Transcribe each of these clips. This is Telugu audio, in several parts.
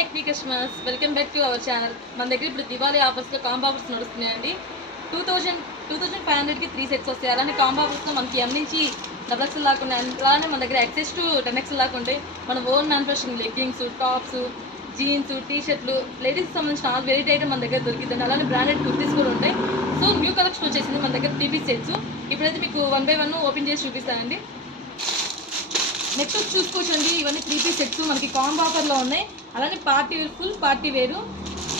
ఎక్వి customers welcome back to our channel. మన దగ్గర ఇప్పుడు దివాళీ ఆఫర్స్లో కాంబో ఆఫర్స్ నడుస్తున్నాయండి. 2500కి 3 సెట్స్ వస్తాయి. అలానే కాంబో ఆఫర్స్లో మనకి ఎం నుంచి XXL దాకా ఉన్నాయి. అలానే మన దగ్గర XS to 10XL దాకా ఉంటాయి. మన own manufacturing leggings, tops, jeans, T షర్ట్లు, లేడీస్కి సంబంధించిన ఆల్ వెరైటీ ఐటమ్ మన దగ్గర దొరికిందండి. అలానే బ్రాండెడ్ కుర్తీస్ కూడా ఉంటాయి. సో న్యూ కలెక్షన్ వచ్చేసింది మన దగ్గర 3 పీస్ సెట్స్. ఇప్పుడైతే మీకు 1 by 1 ఓపెన్ చేసి చూపిస్తానండి. నెక్స్ట్ చూసుకోవచ్చండి, ఇవన్నీ 3 పీస్ సెట్స్ మనకి కాంబో ఆఫర్లో ఉన్నాయి. అలానే పార్టీ వేర్, ఫుల్ పార్టీ వేరు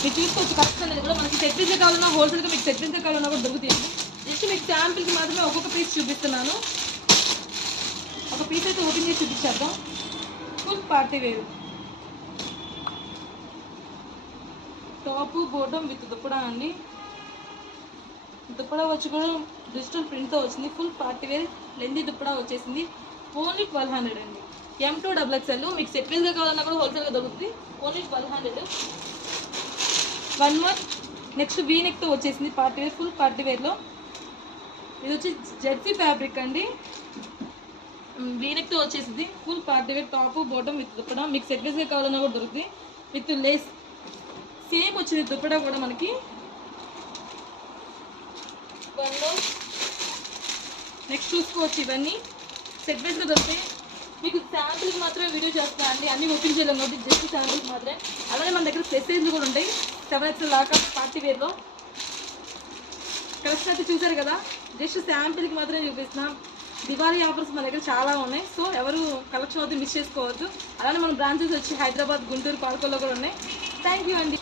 మీరు చూసుకోవచ్చు. కలెక్షన్ అనేది కూడా మనకి సెట్ పీస్ కావాలన్నా హోల్సేల్గా మీకు సెట్ పీస్ కావాలన్నా కూడా దొరుకుతాయండి. జస్ట్ మీకు శాంపిల్కి మాత్రమే ఒక్కొక్క పీస్ చూపిస్తున్నాను. ఒక పీస్ అయితే ఓపెన్ చేసి చూపించేద్దాం. Full party wear top bottom with dupatta అండి. దుప్పడా వచ్చి కూడా డిజిటల్ ప్రింట్తో వచ్చింది. Full party wear lengthy dupatta వచ్చేసింది. ఓన్లీ 1200 అండి. M to XXL మీకు సెట్ పీస్గా కావాలన్నా కూడా హోల్సేల్గా దొరుకుతుంది. ఓన్లీ 1200. 1 more నెక్స్ట్ వీ నెక్తో వచ్చేసింది పార్టీ వేర్, ఫుల్ పార్టీ వేర్లో. ఇది వచ్చి జెర్సీ ఫ్యాబ్రిక్ అండి. వీ నెక్తో వచ్చేసింది. Full party wear top bottom with dupatta మీకు సెట్ పీస్గా కావాలన్నా కూడా దొరుకుతుంది. విత్ లేస్ సేమ్ వచ్చింది దుప్పడా కూడా మనకి. నెక్స్ట్ చూసుకోవచ్చు, ఇవన్నీ సెట్ వైజ్గా దొరుకుతాయి. మీకు శాంపిల్కి మాత్రమే వీడియో చేస్తున్నా అండి, అన్నీ ఓపెన్ చేయలేము కాబట్టి జస్ట్ శాంపిల్కి మాత్రమే. అలానే మన దగ్గర ప్లస్ సైజ్లు కూడా ఉంటాయి. 7XL దాకా పార్టీ వేర్లో కలెక్షన్ అయితే చూసారు కదా. జస్ట్ శాంపిల్కి మాత్రమే చూపిస్తున్నాం. దివాళీ ఆఫర్స్ మన దగ్గర చాలా ఉన్నాయి. సో ఎవరు కలెక్షన్ అయితే మిస్ చేసుకోవద్దు. అలానే మన బ్రాంచెస్ వచ్చి హైదరాబాద్, గుంటూరు, పాలకొల్లో కూడా ఉన్నాయి. థ్యాంక్ యూ అండి.